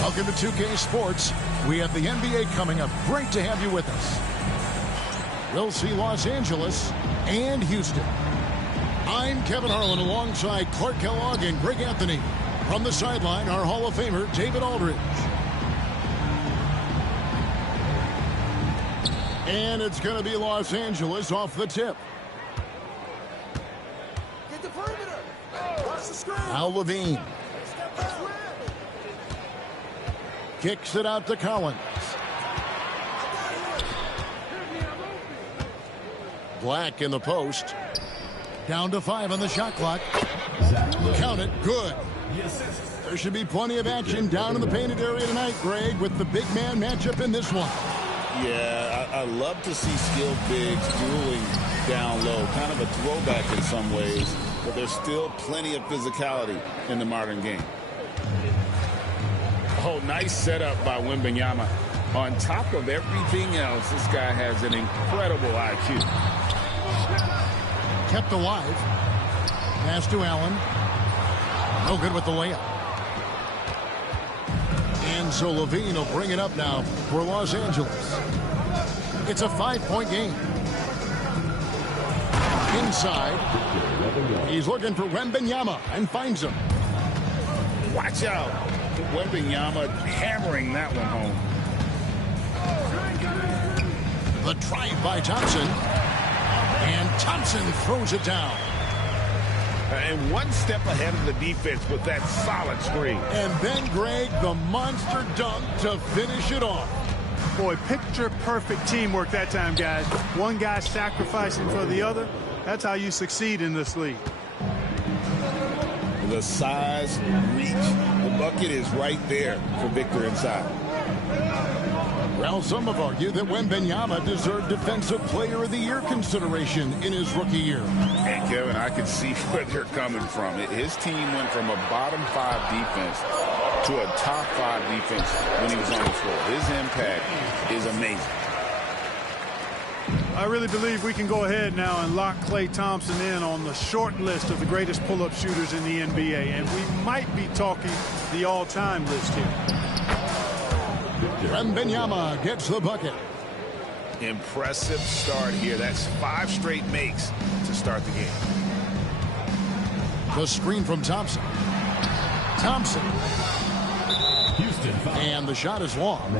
Welcome to 2K Sports. We have the NBA coming up. Great to have you with us. We'll see Los Angeles and Houston. I'm Kevin Harlan alongside Clark Kellogg and Greg Anthony. From the sideline, our Hall of Famer, David Aldridge. And it's going to be Los Angeles off the tip. Get the perimeter. Watch the screen. Al Levine. Kicks it out to Collins. Black in the post. Down to 5 on the shot clock. Count it. Good. There should be plenty of action down in the painted area tonight, Greg, with the big man matchup in this one. Yeah, I love to see skilled bigs dueling down low. Kind of a throwback in some ways, but there's still plenty of physicality in the modern game. Oh, nice setup by Wembanyama. On top of everything else, this guy has an incredible IQ. Kept alive. Pass to Allen. No good with the layup. And so Levine will bring it up now for Los Angeles. It's a 5-point game. Inside. He's looking for Wembanyama and finds him. Watch out. Wembanyama hammering that one home. The drive by Thompson. And Thompson throws it down. And one step ahead of the defense with that solid screen. And then, Greg, the monster dunk to finish it off. Boy, picture-perfect teamwork that time, guys. One guy sacrificing for the other. That's how you succeed in this league. The size, reach, the bucket is right there for Victor inside. Well, some have argued that Wembanyama deserved Defensive Player of the Year consideration in his rookie year. And Kevin, I can see where they're coming from. His team went from a bottom 5 defense to a top 5 defense when he was on the floor. His impact is amazing. I really believe we can go ahead now and lock Klay Thompson in on the short list of the greatest pull-up shooters in the NBA. And we might be talking the all-time list here. Wembanyama gets the bucket. Impressive start here. That's 5 straight makes to start the game. The screen from Thompson. Thompson. And the shot is long.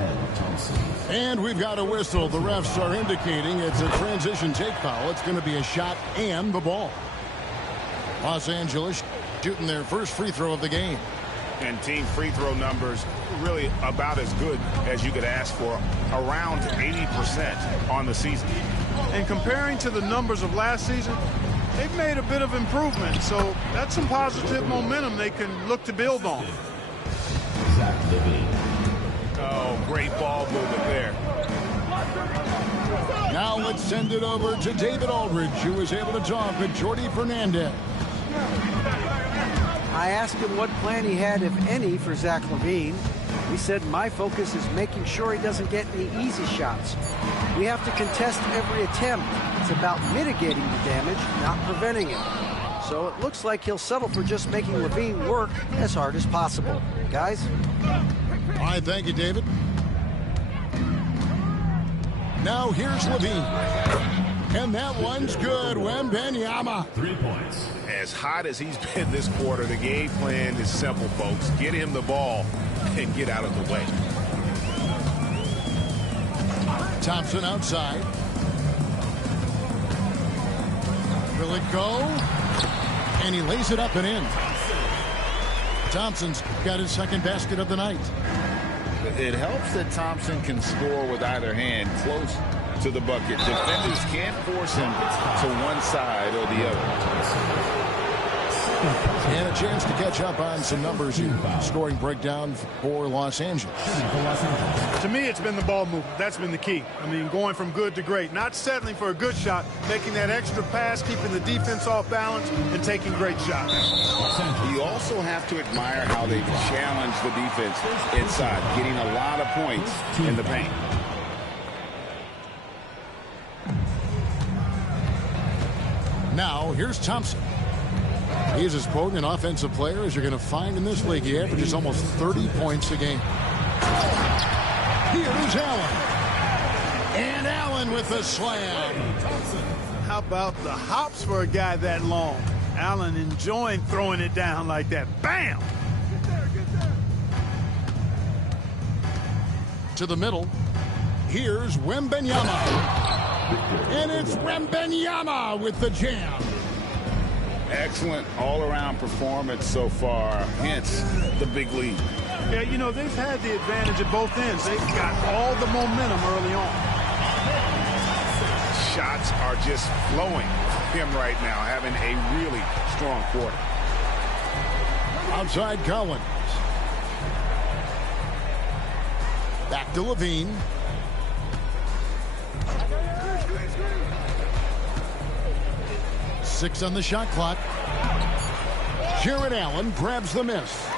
And we've got a whistle. The refs are indicating it's a transition take foul. It's going to be a shot and the ball. Los Angeles shooting their first free throw of the game. And team free throw numbers really about as good as you could ask for, around 80% on the season. And comparing to the numbers of last season, they've made a bit of improvement. So that's some positive momentum they can look to build on. Oh, great ball movement there. Now let's send it over to David Aldridge, who was able to talk with Jordi Fernandez. I asked him what plan he had, if any, for Zach LaVine. He said, my focus is making sure he doesn't get any easy shots. We have to contest every attempt. It's about mitigating the damage, not preventing it. So it looks like he'll settle for just making Levine work as hard as possible. Guys? All right, thank you, David. Now here's Levine. And that one's good. Wembanyama. 3 points. As hot as he's been this quarter, the game plan is simple, folks. Get him the ball and get out of the way. Thompson outside. Will it go? And he lays it up and in. Thompson's got his second basket of the night. It helps that Thompson can score with either hand close to the bucket. Defenders can't force him to one side or the other. And a chance to catch up on some numbers here. Scoring breakdown for Los Angeles. To me, it's been the ball movement. That's been the key. I mean, going from good to great. Not settling for a good shot, making that extra pass, keeping the defense off balance, and taking great shots. You also have to admire how they've challenged the defense inside, getting a lot of points in the paint. Now, here's Thompson. He's as potent an offensive player as you're going to find in this league. He averages almost 30 points a game. Here's Allen. And Allen with the slam. How about the hops for a guy that long? Allen enjoying throwing it down like that. Bam! To the middle. Here's Wembanyama. And it's Wembanyama with the jam. Excellent all-around performance so far, hence the big lead. Yeah, you know, they've had the advantage at both ends. They've got all the momentum early on. Shots are just flowing for him right now, having a really strong quarter. Outside Collins. Back to Levine. Six on the shot clock. Jared Allen grabs the miss.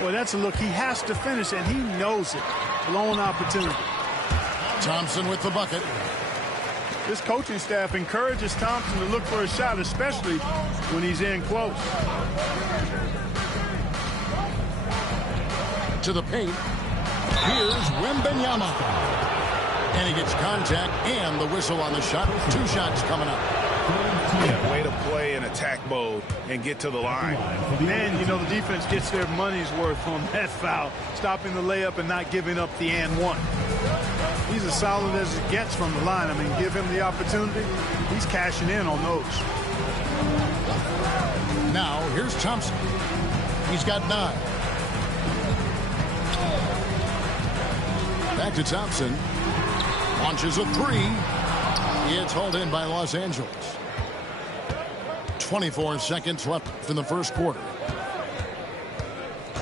Well, that's a look. He has to finish, and he knows it. Blown opportunity. Thompson with the bucket. This coaching staff encourages Thompson to look for a shot, especially when he's in close. To the paint. Here's Wembanyama. And he gets contact and the whistle on the shot. 2 shots coming up. Yeah, way to play in attack mode and get to the line. And, you know, the defense gets their money's worth on that foul, stopping the layup and not giving up the and one. He's as solid as it gets from the line. I mean, give him the opportunity. He's cashing in on those. Now, here's Thompson. He's got 9. Back to Thompson. Launches a 3. It's hauled in by Los Angeles. 24 seconds left in the first quarter.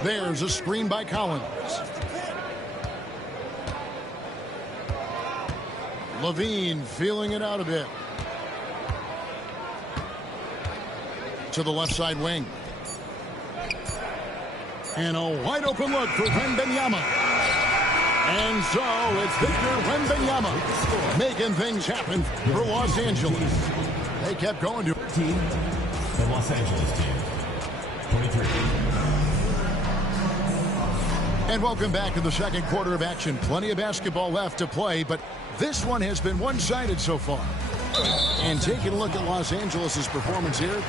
There's a screen by Collins. Levine feeling it out a bit. To the left side wing. And a wide open look for Wembanyama. And so it's Victor Wembanyama making things happen for Los Angeles. They kept going to Team, the Los Angeles team. 23. And welcome back to the second quarter of action. Plenty of basketball left to play, but this one has been one-sided so far. And taking a look at Los Angeles' performance here,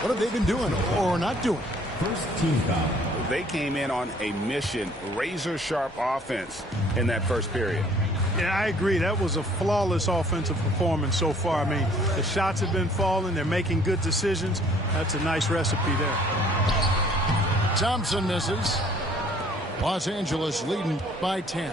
what have they been doing or not doing? First team foul. They came in on a mission, razor-sharp offense in that first period. Yeah, I agree. That was a flawless offensive performance so far. I mean, the shots have been falling. They're making good decisions. That's a nice recipe there. Thompson misses. Los Angeles leading by 10.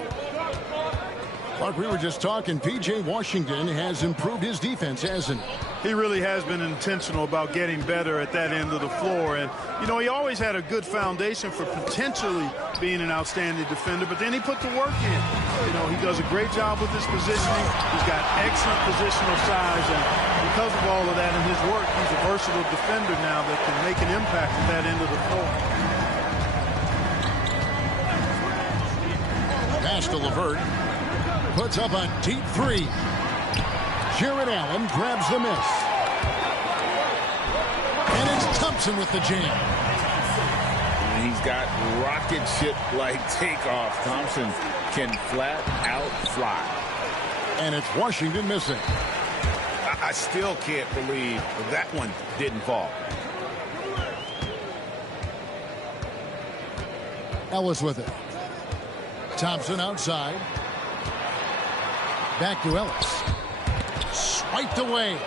Like we were just talking, P.J. Washington has improved his defense, hasn't he? He really has been intentional about getting better at that end of the floor. And, you know, he always had a good foundation for potentially being an outstanding defender, but then he put the work in. You know, he does a great job with his positioning. He's got excellent positional size, and because of all of that and his work, he's a versatile defender now that can make an impact at that end of the floor. Pass to LeVert. Puts up a deep 3. Jared Allen grabs the miss. Thompson with the jam. And he's got rocket ship-like takeoff. Thompson can flat out fly. And it's Washington missing. I still can't believe that one didn't fall. Ellis with it. Thompson outside. Back to Ellis. Swiped away.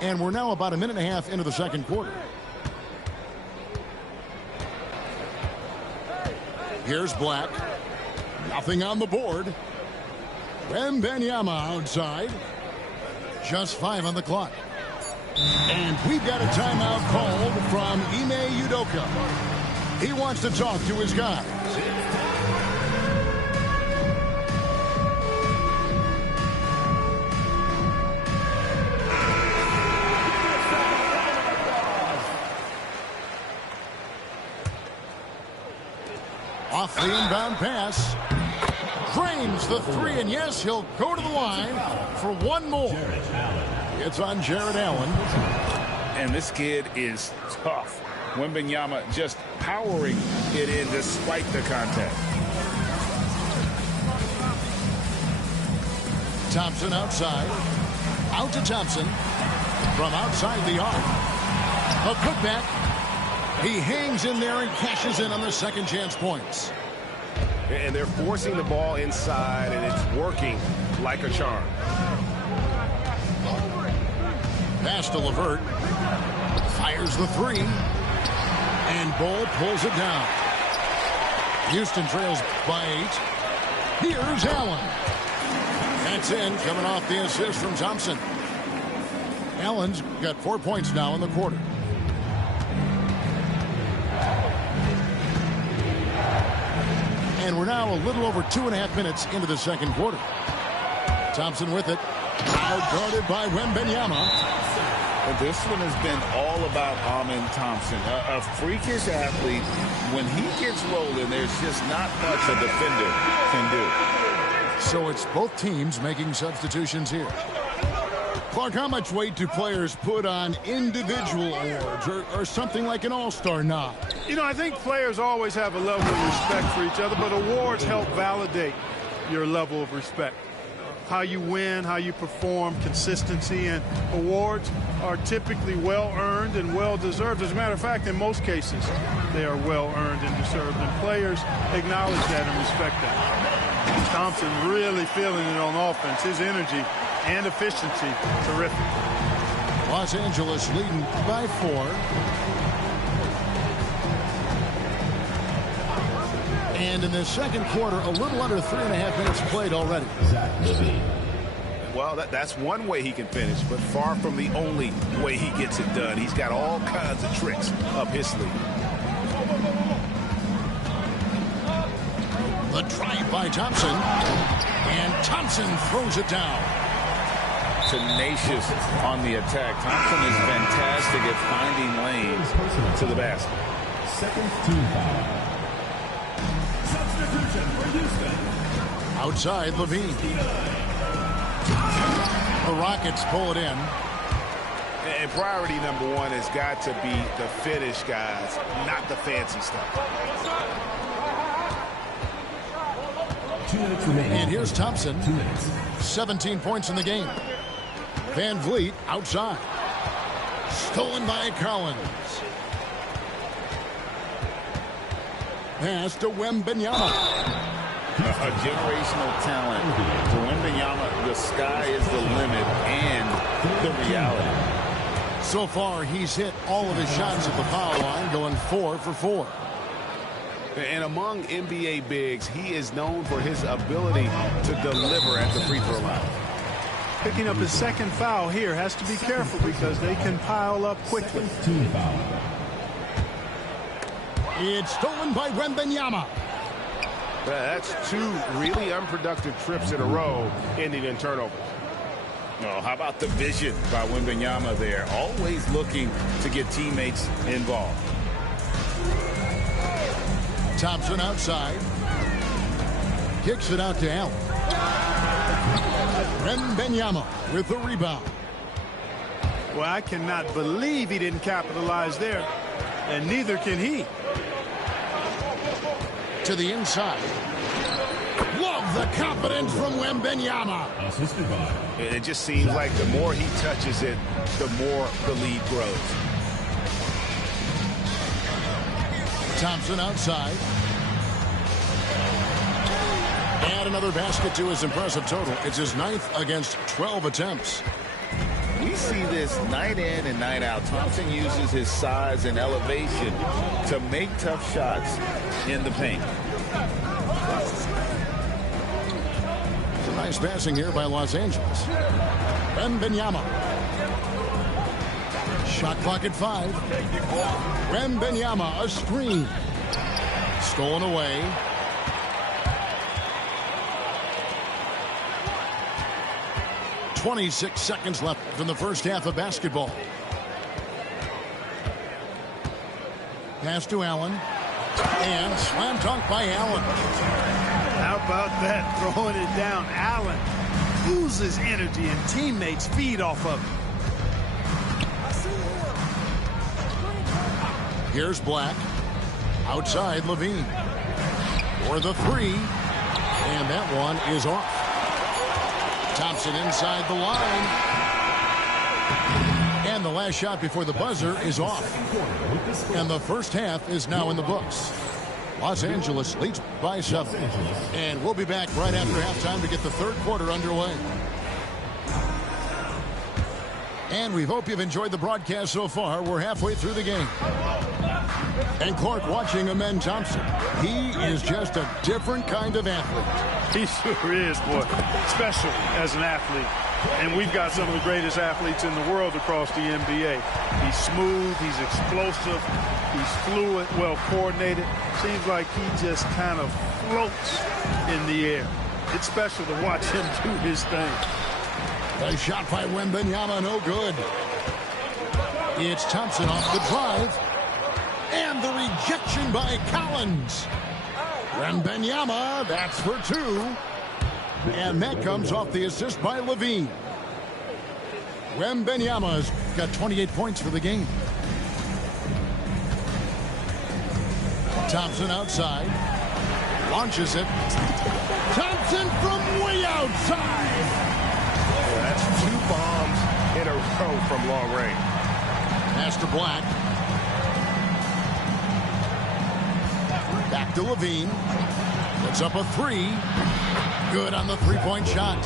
And we're now about a minute and a half into the second quarter. Here's Black. Nothing on the board. Wembanyama outside. Just 5 on the clock. And we've got a timeout called from Ime Udoka. He wants to talk to his guys. Off the inbound pass. Drains the 3, and yes, he'll go to the line for one more. It's on Jared Allen. And this kid is tough. Wembanyama just powering it in despite the contact. Thompson outside. Out to Thompson. From outside the arc. A putback. He hangs in there and cashes in on the second chance points. And they're forcing the ball inside, and it's working like a charm. Pass to LeVert. Fires the 3. And Bull pulls it down. Houston trails by 8. Here's Allen. That's in, coming off the assist from Thompson. Allen's got 4 points now in the quarter. And we're now a little over 2.5 minutes into the second quarter. Thompson with it. Out-guarded by Wembanyama. But this one has been all about Amen Thompson. A freakish athlete. When he gets rolling, there's just not much a defender can do. So it's both teams making substitutions here. Clark, how much weight do players put on individual awards or something like an all-star nod? You know, I think players always have a level of respect for each other, but awards help validate your level of respect. How you win, how you perform, consistency, and awards are typically well-earned and well-deserved. As a matter of fact, in most cases, they are well-earned and deserved, and players acknowledge that and respect that. Thompson really feeling it on offense. His energy and efficiency, terrific. Los Angeles leading by 4. And in the second quarter, a little under 3.5 minutes played already. Well, that's one way he can finish, but far from the only way he gets it done. He's got all kinds of tricks up his sleeve. The drive by Thompson. And Thompson throws it down. Tenacious on the attack. Thompson is fantastic at finding lanes to the basket. Second team foul. Substitution for Houston. Outside, Levine. The Rockets pull it in. And priority number 1 has got to be the finish, guys, not the fancy stuff. 2 minutes remaining. And here's Thompson. 2 minutes. 17 points in the game. Van Vliet outside. Stolen by Collins. Pass to Wembanyama. A generational talent. For Wembanyama, the sky is the limit and the reality. So far, he's hit all of his shots at the foul line, going 4 for 4. And among NBA bigs, he is known for his ability to deliver at the free throw line. Picking up his second foul here, has to be careful because they can pile up quickly. Team foul. It's stolen by Wembanyama. That's 2 really unproductive trips in a row, ending in turnovers. Oh, how about the vision by Wembanyama there? Always looking to get teammates involved. Thompson outside. Kicks it out to Allen. Wembanyama with the rebound. Well, I cannot believe he didn't capitalize there, and neither can he. To the inside. Love the confidence from Wembanyama. Assisted by. It just seems like the more he touches it, the more the lead grows. Thompson outside. And another basket to his impressive total. It's his 9th against 12 attempts. We see this night in and night out. Thompson uses his size and elevation to make tough shots in the paint. It's a nice passing here by Los Angeles. Wembanyama. Shot clock at 5. Wembanyama, a screen. Stolen away. .26 seconds left in the first half of basketball. Pass to Allen. And slam dunk by Allen. How about that, throwing it down? Allen loses energy and teammates feed off of him. Here's Black. Outside Levine. For the 3. And that one is off. Thompson inside the line. And the last shot before the buzzer is off. And the first half is now in the books. Los Angeles leads by 7. And we'll be back right after halftime to get the third quarter underway. And we hope you've enjoyed the broadcast so far. We're halfway through the game. And Clark watching Amen Thompson. He is just a different kind of athlete. He sure is, boy. Special as an athlete. And we've got some of the greatest athletes in the world across the NBA. He's smooth, he's explosive, he's fluid, well coordinated. Seems like he just kind of floats in the air. It's special to watch him do his thing. A shot by Wembanyama, no good. It's Thompson off the drive. And the rejection by Collins. Wembanyama, that's for 2. And that comes off the assist by Levine. Wembanyama's got 28 points for the game. Thompson outside. Launches it. Thompson from way outside. That's 2 bombs in a row from long range. Pass to Black. Back to Levine. Puts up a 3. Good on the 3-point shot.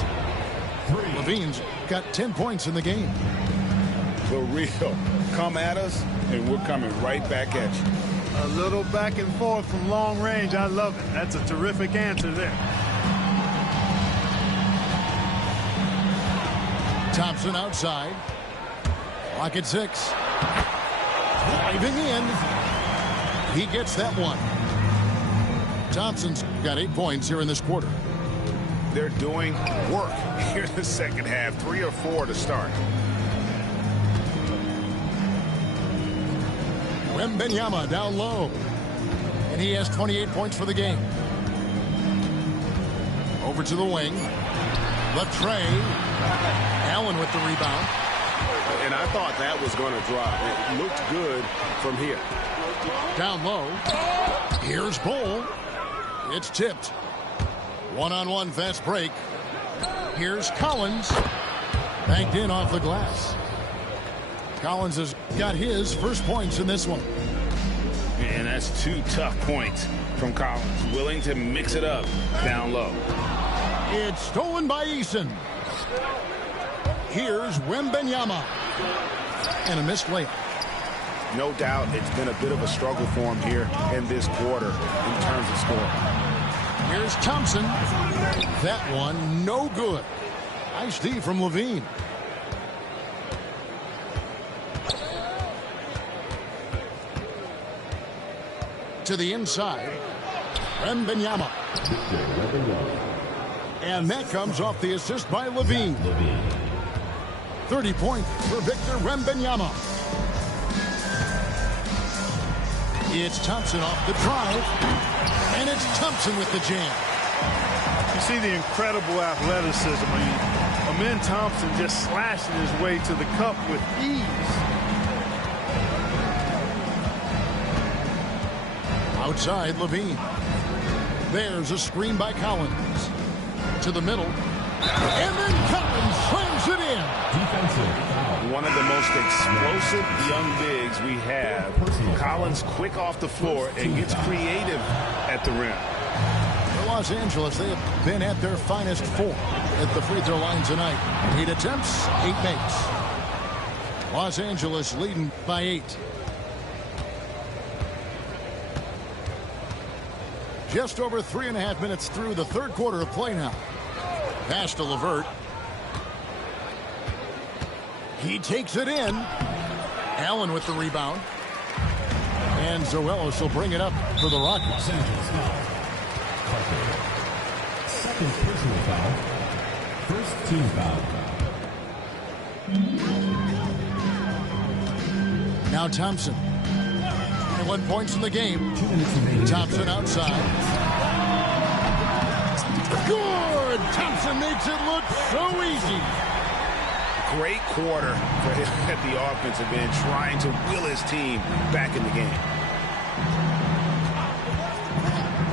Levine's got 10 points in the game. For real. Come at us, and we're coming right back at you. A little back and forth from long range. I love it. That's a terrific answer there. Thompson outside. Clock at 6. Driving in. He gets that one. Thompson's got 8 points here in this quarter. They're doing work here in the second half. 3 or 4 to start. Wembanyama down low. And he has 28 points for the game. Over to the wing. The tray. Allen with the rebound. And I thought that was going to drop. It looked good from here. Down low. Here's Bull. It's tipped. One-on-one fast break. Here's Collins. Banked in off the glass. Collins has got his first points in this one. And that's 2 tough points from Collins. Willing to mix it up down low. It's stolen by Eason. Here's Wembanyama. And a missed layup. No doubt it's been a bit of a struggle for him here in this quarter in terms of scoring. Here's Thompson. That one no good. Nice D from Levine. To the inside. Wembanyama. And that comes off the assist by Levine. 30 points for Victor Wembanyama. It's Thompson off the drive. And it's Thompson with the jam. You see the incredible athleticism. I mean, Amin Thompson just slashing his way to the cup with ease. Outside, Levine. There's a screen by Collins. To the middle. And then Collins slams it in. Defensive foul. One of the most explosive young bigs we have. Collins quick off the floor and gets creative at the rim. For Los Angeles, they have been at their finest 4 at the free throw line tonight. 8 attempts, 8 makes. Los Angeles leading by 8. Just over 3.5 minutes through the third quarter of play now. Pass to LeVert. He takes it in. Allen with the rebound. And Zoelos will bring it up for the Rockets. Los Angeles foul. Second personal foul. First team foul. Now Thompson. 21 points in the game. 2 minutes remaining. Thompson outside. Good! Thompson makes it look so easy. Great quarter for him at the offensive end, trying to will his team back in the game.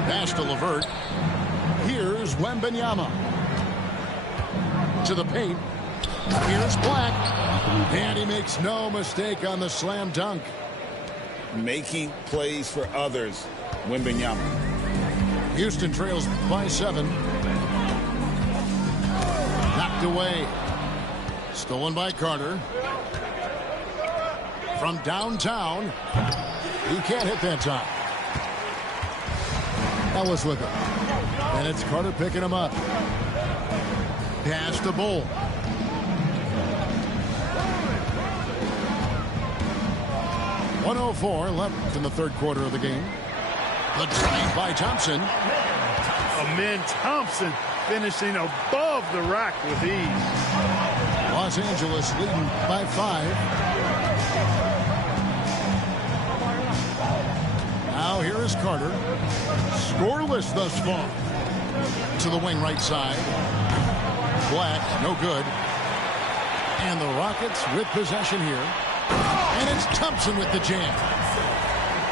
Pass to LeVert. Here's Wembanyama. To the paint. Here's Black. And he makes no mistake on the slam dunk. Making plays for others, Wembanyama. Houston trails by 7. Knocked away. Stolen by Carter. From downtown. He can't hit that time. Ellis with it. And it's Carter picking him up. Pass to Bull. .104 left in the third quarter of the game. The drive by Thompson. Amin Thompson finishing above the rack with ease. Los Angeles leading by 5. Now here is Carter. Scoreless thus far. To the wing right side. Black, no good. And the Rockets with possession here. And it's Thompson with the jam.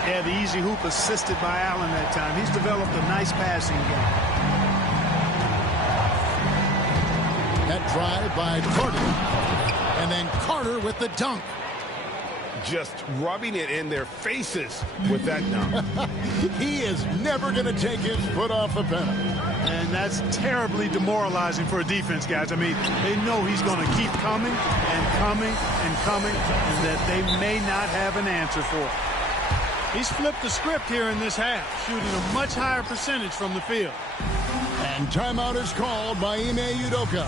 Yeah, the easy hoop assisted by Allen that time. He's developed a nice passing game. That drive by Carter. And then Carter with the dunk. Just rubbing it in their faces with that dunk. He is never going to take his foot off the pedal. And that's terribly demoralizing for a defense, guys. I mean, they know he's going to keep coming and coming and coming, and that they may not have an answer for it. He's flipped the script here in this half, shooting a much higher percentage from the field. And timeout is called by Ime Udoka.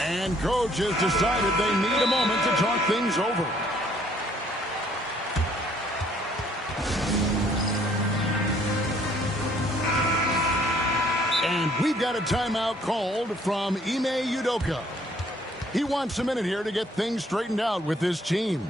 And coach has decided they need a moment to talk things over. And we've got a timeout called from Ime Udoka. He wants a minute here to get things straightened out with his team.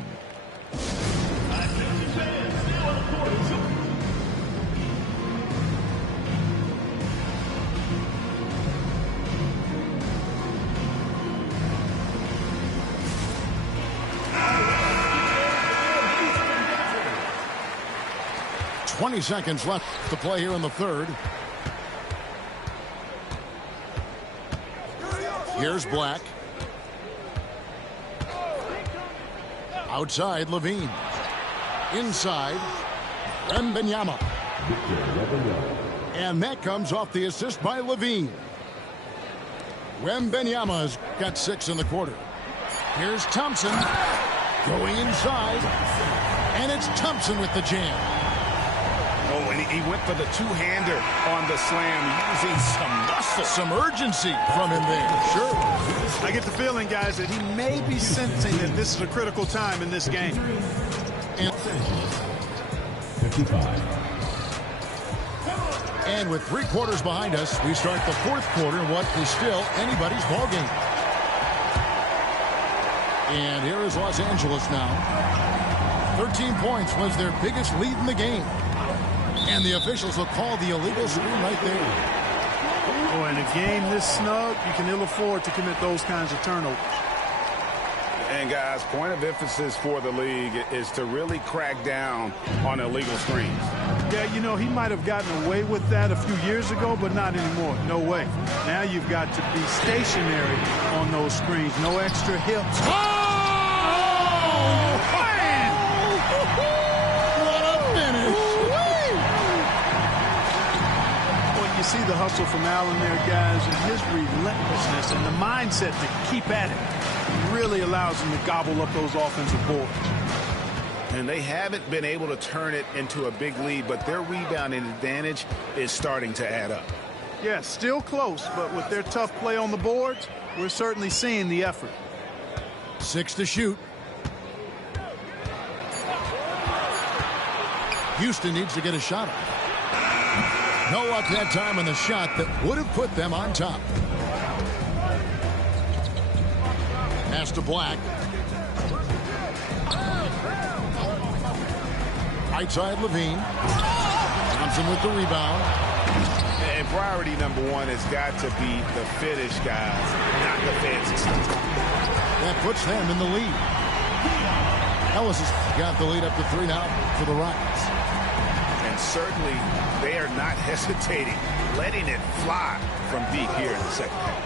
.20 seconds left to play here in the third. Here's Black. Outside, Levine. Inside, Wembanyama. And that comes off the assist by Levine. Wembanyama's got 6 in the quarter. Here's Thompson going inside. And it's Thompson with the jam. Oh, and he went for the two-hander on the slam, using some muscle. Some urgency from him there. Sure. I get the feeling, guys, that he may be sensing that this is a critical time in this game. And 55. And with 3 quarters behind us, we start the fourth quarter in what is still anybody's ball game. And here is Los Angeles now. 13 points was their biggest lead in the game. And the officials will call the illegal screen right there. Oh, in a game this snug, you can ill afford to commit those kinds of turnovers. And guys, point of emphasis for the league is to really crack down on illegal screens. Yeah, you know, he might have gotten away with that a few years ago, but not anymore. No way. Now you've got to be stationary on those screens. No extra hips. Oh, man! What a finish! Well, you see the hustle from Allen there, guys, and his relentlessness and the mindset to keep at it really allows him to gobble up those offensive boards. And they haven't been able to turn it into a big lead, but their rebounding advantage is starting to add up. Yeah, still close, but with their tough play on the boards, we're certainly seeing the effort. 6 to shoot. Houston needs to get a shot off. No luck that time on the shot that would have put them on top. Pass to Black. Right side, Levine. Thompson with the rebound. And priority number one has got to be the finish, guys, not the fancy stuff. That puts them in the lead. Ellis has got the lead up to 3 now for the Rockets. And certainly they are not hesitating, letting it fly from deep here in the second half.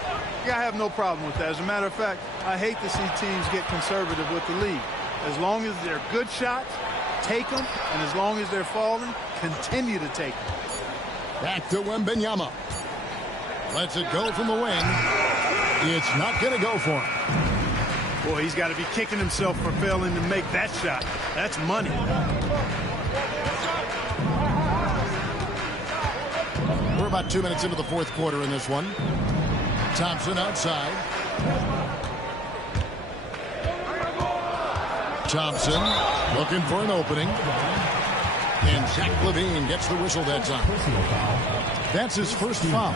Yeah, I have no problem with that. As a matter of fact, I hate to see teams get conservative with the lead. As long as they're good shots, take them, and as long as they're falling, continue to take them. Back to Wembanyama. Lets it go from the wing. It's not going to go for him. Boy, he's got to be kicking himself for failing to make that shot. That's money. We're about 2 minutes into the fourth quarter in this one. Thompson outside. Thompson looking for an opening. And Zach LaVine gets the whistle that time. That's his first foul.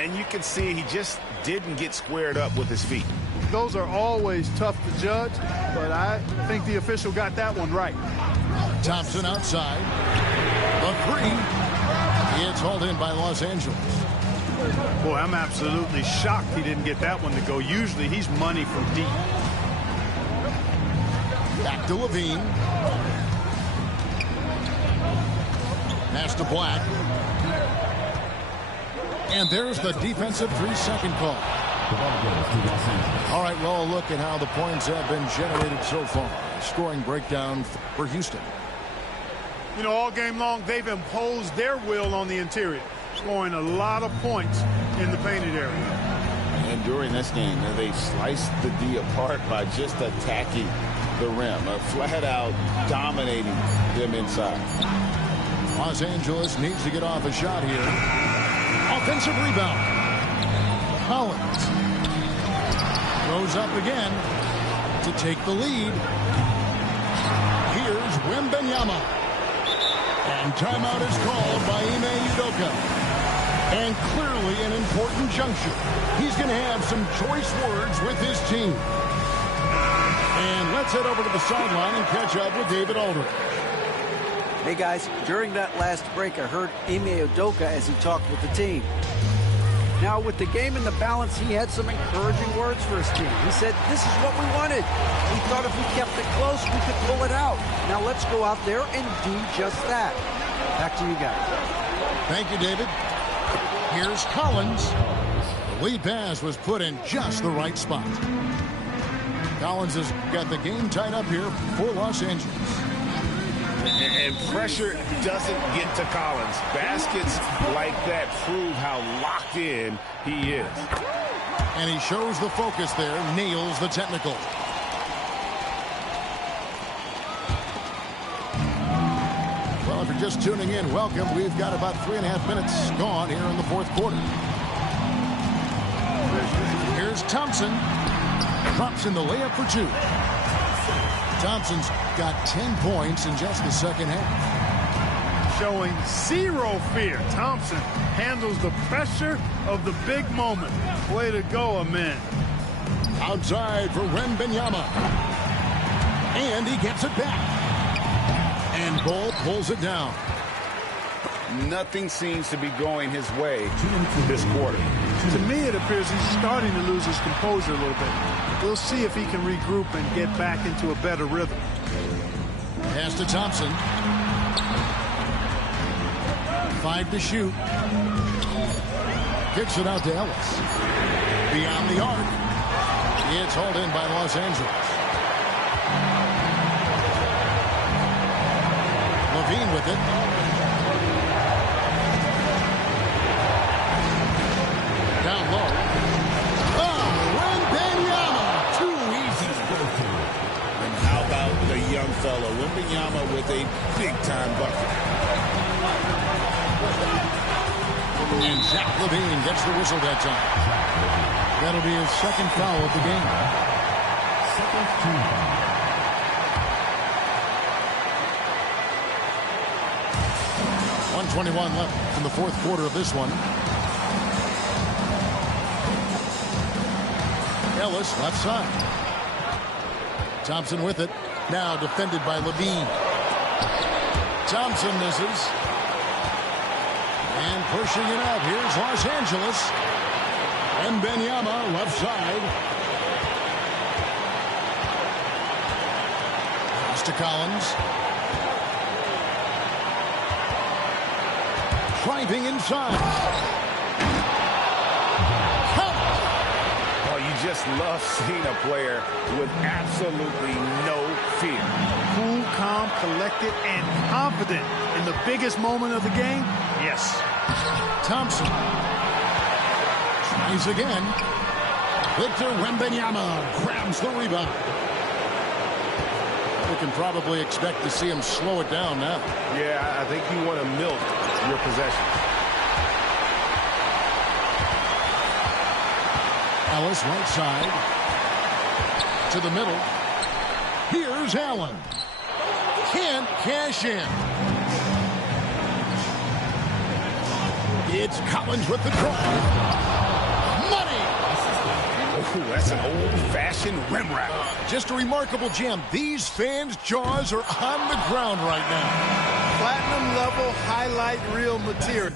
And you can see he just didn't get squared up with his feet. Those are always tough to judge, but I think the official got that one right. Thompson outside. A three. It's hauled in by Los Angeles. Boy, I'm absolutely shocked he didn't get that one to go. Usually he's money from deep. Back to Levine. Pass to Black. And there's the defensive 3-second call. All right, well, a look at how the points have been generated so far. Scoring breakdown for Houston. You know, all game long, they've imposed their will on the interior, scoring a lot of points in the painted area. And during this game, they sliced the D apart by just attacking the rim, flat out dominating them inside. Los Angeles needs to get off a shot here. Offensive rebound. Collins goes up again to take the lead. Here's Wembanyama. And timeout is called by Ime Udoka. And clearly an important juncture. He's going to have some choice words with his team. And let's head over to the sideline and catch up with David Aldridge. Hey guys, during that last break, I heard Ime Udoka as he talked with the team. Now, with the game in the balance, he had some encouraging words for his team. He said, this is what we wanted. We thought if we kept it close, we could pull it out. Now let's go out there and do just that. Back to you guys. Thank you, David. Here's Collins. The lead pass was put in just the right spot. Collins has got the game tied up here for Los Angeles. And pressure doesn't get to Collins. Baskets like that prove how locked in he is. And he shows the focus there, nails the technical. Well, if you're just tuning in, welcome. We've got about 3.5 minutes gone here in the fourth quarter. Here's Thompson. Drops in the layup for 2. Thompson's got 10 points in just the second half. Showing zero fear. Thompson handles the pressure of the big moment. Way to go, Amen. Outside for Wembanyama. And he gets it back. And Ball pulls it down. nothing seems to be going his way this quarter. To me, it appears he's starting to lose his composure a little bit. We'll see if he can regroup and get back into a better rhythm. Pass to Thompson. 5 to shoot. Kicks it out to Ellis. Beyond the arc. It's hauled in by Los Angeles. Levine with it. Down low. Oh, Wembanyama. Too easy. And how about the young fellow, Wembanyama, with a big-time bucket. And Zach Levine gets the whistle that time. That'll be his second foul of the game. Second team foul. 1:21 left in the fourth quarter of this one. Ellis left side. Thompson with it. Now defended by Levine. Thompson misses. And pushing it out. Here's Los Angeles. And Wembanyama left side. Pass to Collins. Driving inside. Oh, you just love seeing a player with absolutely no fear. Cool, calm, collected, and confident in the biggest moment of the game. Yes. Thompson. Tries again. Victor Wembanyama grabs the rebound. We can probably expect to see him slow it down now. Yeah, I think you want to milk your possession. Ellis right side. To the middle. Here's Allen. Can't cash in. It's Collins with the drive. Money! Ooh, that's an old-fashioned rim wrap. Just a remarkable jam. These fans' jaws are on the ground right now. Platinum level highlight reel material.